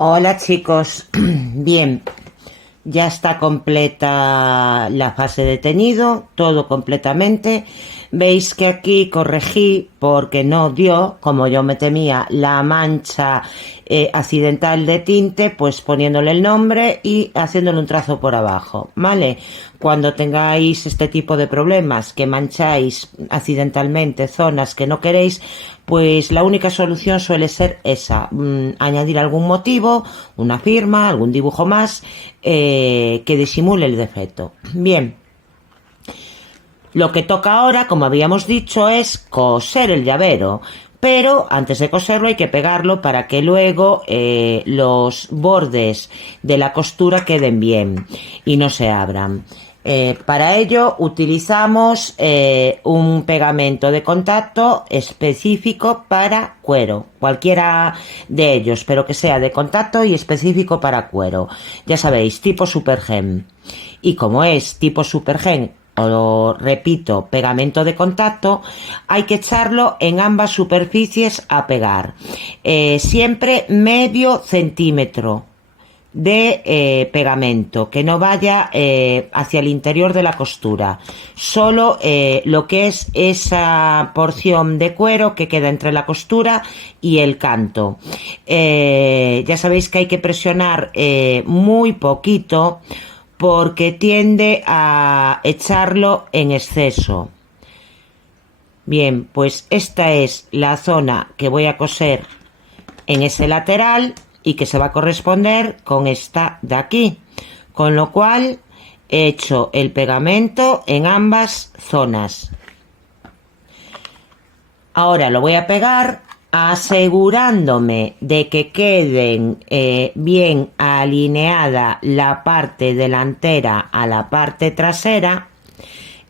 Hola chicos, bien, ya está completa la fase de teñido, todo completamente. Veis que aquí corregí porque no dio, como yo me temía, la mancha accidental de tinte, pues poniéndole el nombre y haciéndole un trazo por abajo, ¿vale? Cuando tengáis este tipo de problemas, que mancháis accidentalmente zonas que no queréis, pues la única solución suele ser esa, añadir algún motivo, una firma, algún dibujo más que disimule el defecto. Bien, lo que toca ahora, como habíamos dicho, es coser el llavero. Pero antes de coserlo hay que pegarlo para que luego los bordes de la costura queden bien y no se abran. Para ello utilizamos un pegamento de contacto específico para cuero, cualquiera de ellos, pero que sea de contacto y específico para cuero. Ya sabéis, tipo Supergem. Y como es tipo Supergem, o repito, pegamento de contacto, hay que echarlo en ambas superficies a pegar. Siempre medio centímetro de pegamento, que no vaya hacia el interior de la costura, solo lo que es esa porción de cuero que queda entre la costura y el canto. Ya sabéis que hay que presionar muy poquito porque tiende a echarlo en exceso. Bien, pues esta es la zona que voy a coser en ese lateral y que se va a corresponder con esta de aquí, con lo cual he hecho el pegamento en ambas zonas. Ahora lo voy a pegar asegurándome de que queden bien alineada la parte delantera a la parte trasera,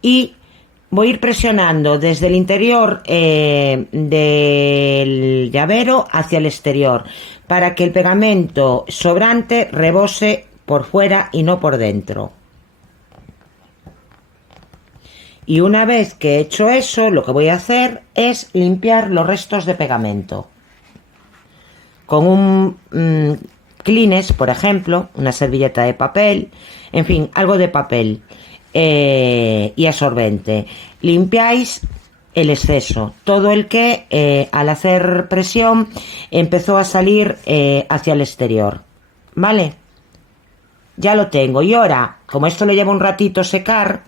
y voy a ir presionando desde el interior del llavero hacia el exterior para que el pegamento sobrante rebose por fuera y no por dentro. Y una vez que he hecho eso, lo que voy a hacer es limpiar los restos de pegamento con un Kleenex, por ejemplo, una servilleta de papel, en fin, algo de papel y absorbente. Limpiáis el exceso, todo el que al hacer presión empezó a salir hacia el exterior, ¿vale? Ya lo tengo. Y ahora, como esto le lleva un ratito secar,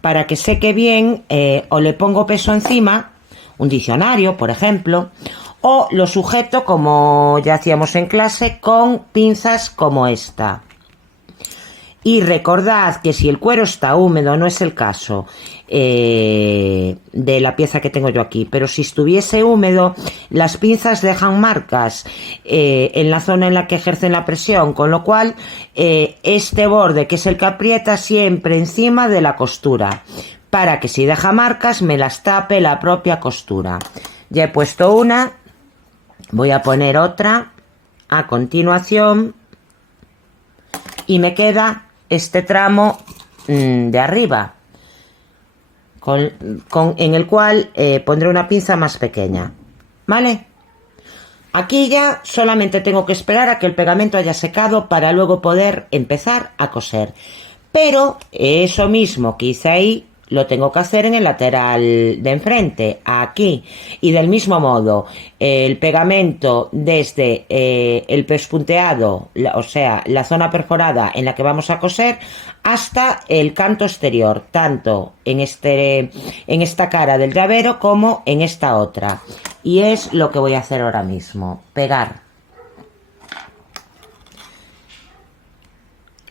para que seque bien, o le pongo peso encima, un diccionario, por ejemplo, o lo sujeto, como ya hacíamos en clase, con pinzas como esta. Y recordad que si el cuero está húmedo, no es el caso de la pieza que tengo yo aquí, pero si estuviese húmedo, las pinzas dejan marcas en la zona en la que ejercen la presión, con lo cual este borde, que es el que aprieta, siempre encima de la costura, para que si deja marcas me las tape la propia costura. Ya he puesto una, voy a poner otra a continuación y me queda este tramo de arriba, en el cual pondré una pinza más pequeña, ¿vale? Aquí ya solamente tengo que esperar a que el pegamento haya secado para luego poder empezar a coser. Pero eso mismo que hice ahí lo tengo que hacer en el lateral de enfrente, aquí. Y del mismo modo, el pegamento desde el pespunteado, o sea, la zona perforada en la que vamos a coser, hasta el canto exterior, tanto en esta cara del llavero como en esta otra. Y es lo que voy a hacer ahora mismo, pegar.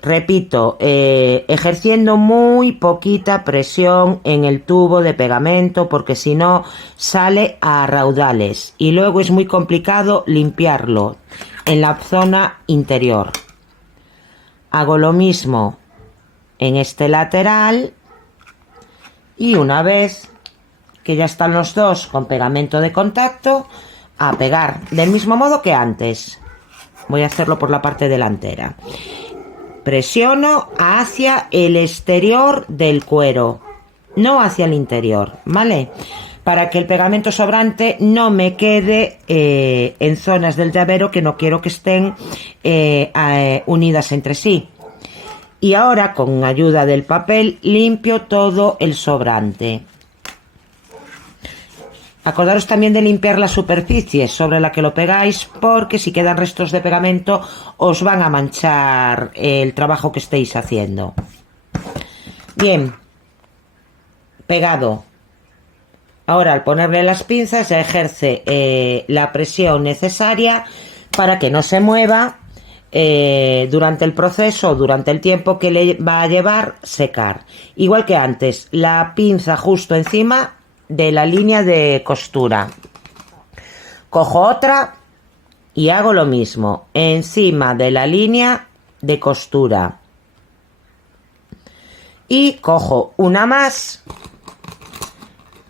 Repito, ejerciendo muy poquita presión en el tubo de pegamento, porque si no sale a raudales y luego es muy complicado limpiarlo en la zona interior. Hago lo mismo en este lateral y una vez que ya están los dos con pegamento de contacto, a pegar del mismo modo que antes. Voy a hacerlo por la parte delantera. Presiono hacia el exterior del cuero, no hacia el interior, ¿vale? para que el pegamento sobrante no me quede en zonas del llavero que no quiero que estén unidas entre sí. Y ahora, con ayuda del papel, limpio todo el sobrante. Acordaros también de limpiar la superficie sobre la que lo pegáis, porque si quedan restos de pegamento os van a manchar el trabajo que estéis haciendo. Bien, pegado. Ahora, al ponerle las pinzas ya ejerce la presión necesaria para que no se mueva durante el proceso, durante el tiempo que le va a llevar secar. Igual que antes, la pinza justo encima de la línea de costura. Cojo otra y hago lo mismo, encima de la línea de costura. Y cojo una más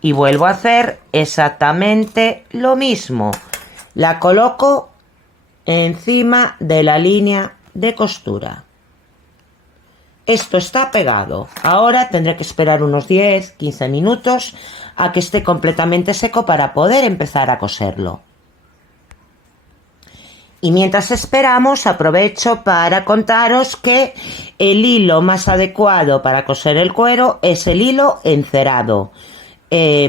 y vuelvo a hacer exactamente lo mismo. La coloco encima de la línea de costura. Esto está pegado. Ahora tendré que esperar unos 10-15 minutos a que esté completamente seco para poder empezar a coserlo. Y mientras esperamos, aprovecho para contaros que el hilo más adecuado para coser el cuero es el hilo encerado.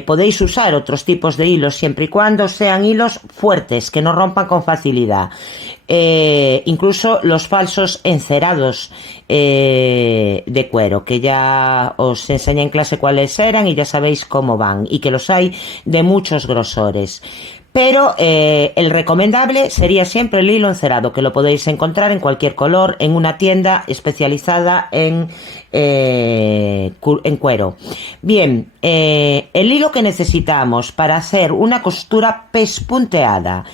Podéis usar otros tipos de hilos siempre y cuando sean hilos fuertes, que no rompan con facilidad. Incluso los falsos encerados de cuero, que ya os enseñé en clase cuáles eran y ya sabéis cómo van, y que los hay de muchos grosores. Pero el recomendable sería siempre el hilo encerado, que lo podéis encontrar en cualquier color en una tienda especializada en cuero. Bien, el hilo que necesitamos para hacer una costura pespunteada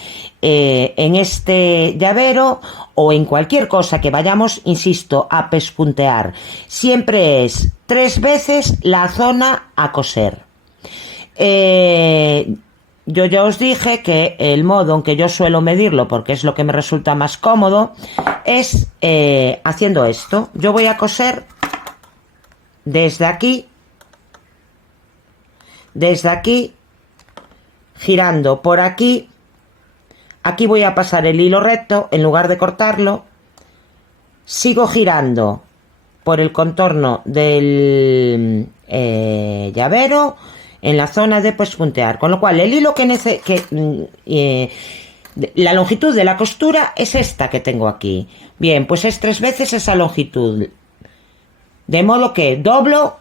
en este llavero o en cualquier cosa que vayamos, insisto, a pespuntear, siempre es 3 veces la zona a coser. Yo ya os dije que el modo en que yo suelo medirlo, porque es lo que me resulta más cómodo, es haciendo esto. Yo voy a coser desde aquí, girando por aquí. Aquí voy a pasar el hilo recto en lugar de cortarlo. Sigo girando por el contorno del llavero en la zona de pespuntear, con lo cual el hilo la longitud de la costura es esta que tengo aquí. Bien, pues es 3 veces esa longitud, de modo que doblo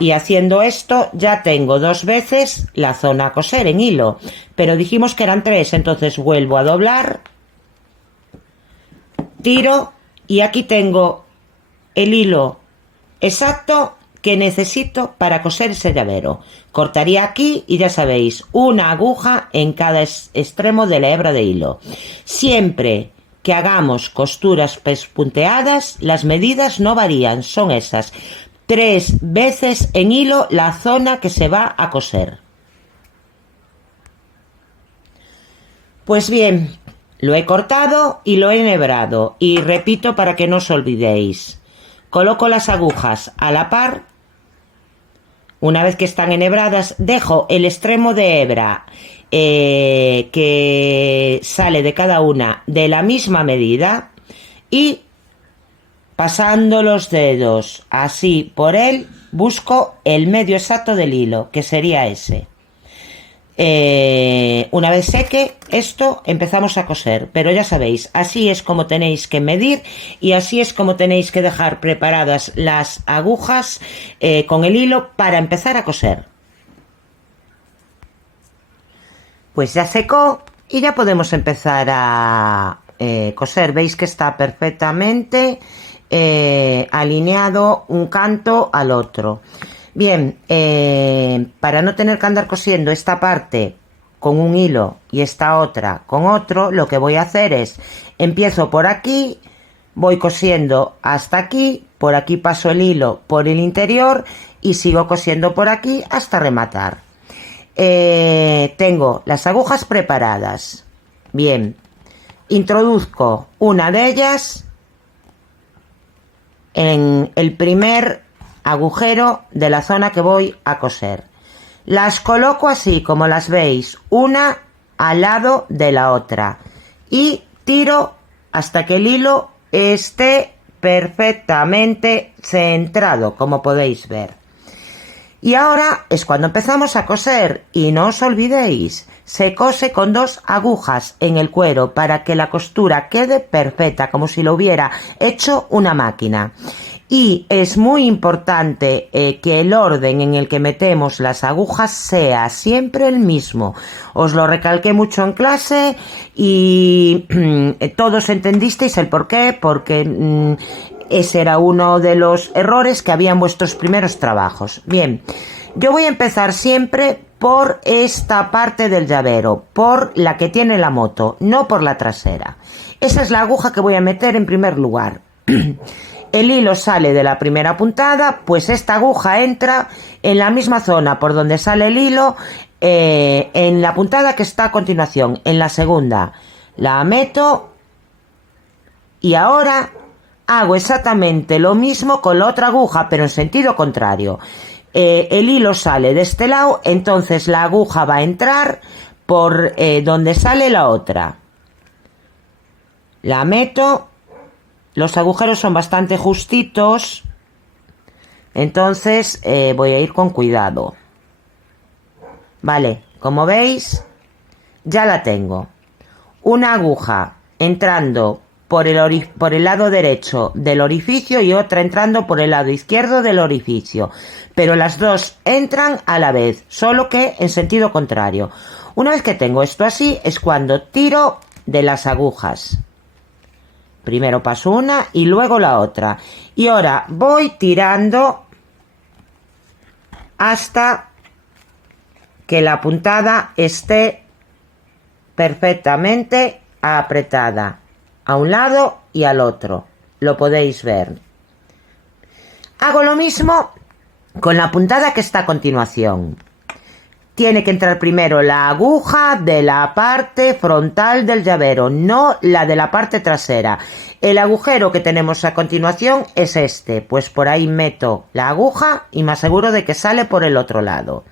y haciendo esto ya tengo 2 veces la zona a coser en hilo, pero dijimos que eran 3, entonces vuelvo a doblar, tiro y aquí tengo el hilo exacto que necesito para coser ese llavero. Cortaría aquí y ya sabéis, una aguja en cada extremo de la hebra de hilo. Siempre que hagamos costuras pespunteadas, las medidas no varían, son esas. 3 veces en hilo la zona que se va a coser. Pues bien, lo he cortado y lo he enhebrado, y repito para que no os olvidéis. Coloco las agujas a la par. Una vez que están enhebradas, dejo el extremo de hebra que sale de cada una de la misma medida y pasando los dedos así por él, busco el medio exacto del hilo, que sería ese. Una vez seque esto, empezamos a coser, pero ya sabéis, así es como tenéis que medir y así es como tenéis que dejar preparadas las agujas con el hilo para empezar a coser. Pues ya secó y ya podemos empezar a coser. Veis que está perfectamente alineado un canto al otro. Bien, para no tener que andar cosiendo esta parte con un hilo y esta otra con otro, lo que voy a hacer es, empiezo por aquí, voy cosiendo hasta aquí, por aquí paso el hilo por el interior y sigo cosiendo por aquí hasta rematar. Tengo las agujas preparadas. Bien, introduzco una de ellas en el primer agujero de la zona que voy a coser. Las coloco así como las veis, una al lado de la otra, y tiro hasta que el hilo esté perfectamente centrado, como podéis ver. Y ahora es cuando empezamos a coser, y no os olvidéis, se cose con 2 agujas en el cuero para que la costura quede perfecta, como si lo hubiera hecho una máquina. Y es muy importante que el orden en el que metemos las agujas sea siempre el mismo. Os lo recalqué mucho en clase y todos entendisteis el por qué, porque ese era uno de los errores que había en vuestros primeros trabajos. Bien, yo voy a empezar siempre por esta parte del llavero, por la que tiene la moto, no por la trasera. Esa es la aguja que voy a meter en primer lugar. El hilo sale de la primera puntada, pues esta aguja entra en la misma zona por donde sale el hilo, en la puntada que está a continuación, en la segunda. La meto y ahora hago exactamente lo mismo con la otra aguja, pero en sentido contrario. El hilo sale de este lado, entonces la aguja va a entrar por donde sale la otra. La meto. Los agujeros son bastante justitos, entonces voy a ir con cuidado. Vale, como veis, ya la tengo. Una aguja entrando por el lado derecho del orificio y otra entrando por el lado izquierdo del orificio. Pero las dos entran a la vez, solo que en sentido contrario. Una vez que tengo esto así, es cuando tiro de las agujas. Primero paso una y luego la otra. Y ahora voy tirando hasta que la puntada esté perfectamente apretada a un lado y al otro. Lo podéis ver. Hago lo mismo con la puntada que está a continuación. Tiene que entrar primero la aguja de la parte frontal del llavero, no la de la parte trasera. El agujero que tenemos a continuación es este, pues por ahí meto la aguja y me aseguro de que sale por el otro lado.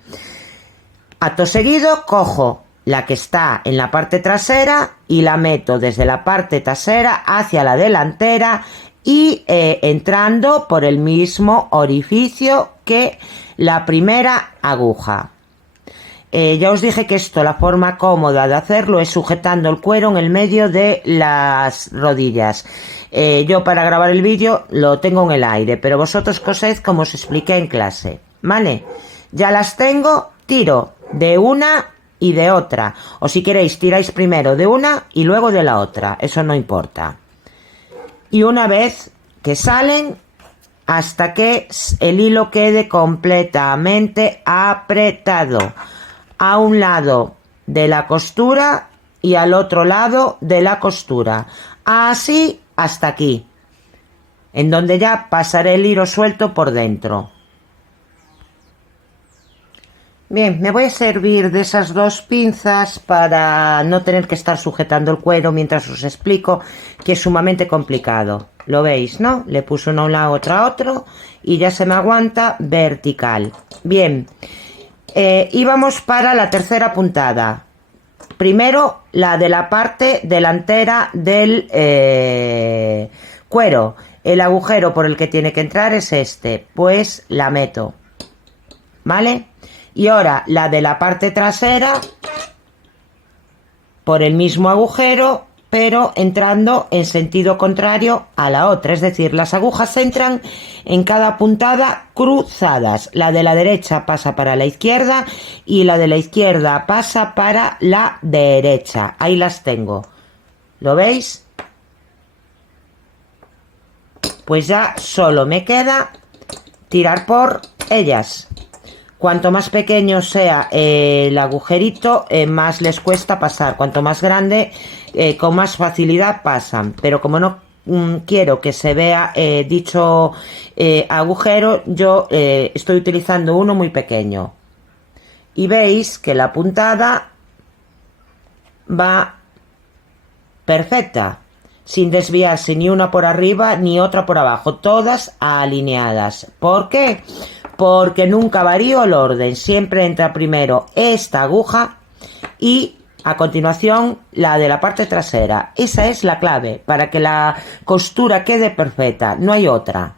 Acto seguido cojo la que está en la parte trasera y la meto desde la parte trasera hacia la delantera y entrando por el mismo orificio que la primera aguja. Ya os dije que esto, la forma cómoda de hacerlo es sujetando el cuero en el medio de las rodillas. Yo para grabar el vídeo lo tengo en el aire, pero vosotros coséis como os expliqué en clase, ¿vale? Ya las tengo, tiro de una y de otra, o si queréis tiráis primero de una y luego de la otra, eso no importa. Y una vez que salen, hasta que el hilo quede completamente apretado a un lado de la costura y al otro lado de la costura, así hasta aquí, en donde ya pasaré el hilo suelto por dentro. Bien, me voy a servir de esas 2 pinzas para no tener que estar sujetando el cuero mientras os explico, que es sumamente complicado. Lo veis, ¿no? Le puse una a un lado, otra a otro y ya se me aguanta vertical. Bien. Y vamos para la tercera puntada. Primero la de la parte delantera del cuero. El agujero por el que tiene que entrar es este, pues la meto, ¿vale? Y ahora la de la parte trasera por el mismo agujero, pero entrando en sentido contrario a la otra, es decir, las agujas entran en cada puntada cruzadas. La de la derecha pasa para la izquierda y la de la izquierda pasa para la derecha. Ahí las tengo. ¿Lo veis? Pues ya solo me queda tirar por ellas. Cuanto más pequeño sea el agujerito, más les cuesta pasar. Cuanto más grande, con más facilidad pasan. Pero como no quiero que se vea dicho agujero, yo estoy utilizando uno muy pequeño. Y veis que la puntada va perfecta, sin desviarse ni una por arriba ni otra por abajo, todas alineadas. ¿Por qué? porque nunca varío el orden, siempre entra primero esta aguja y a continuación la de la parte trasera. Esa es la clave para que la costura quede perfecta, no hay otra.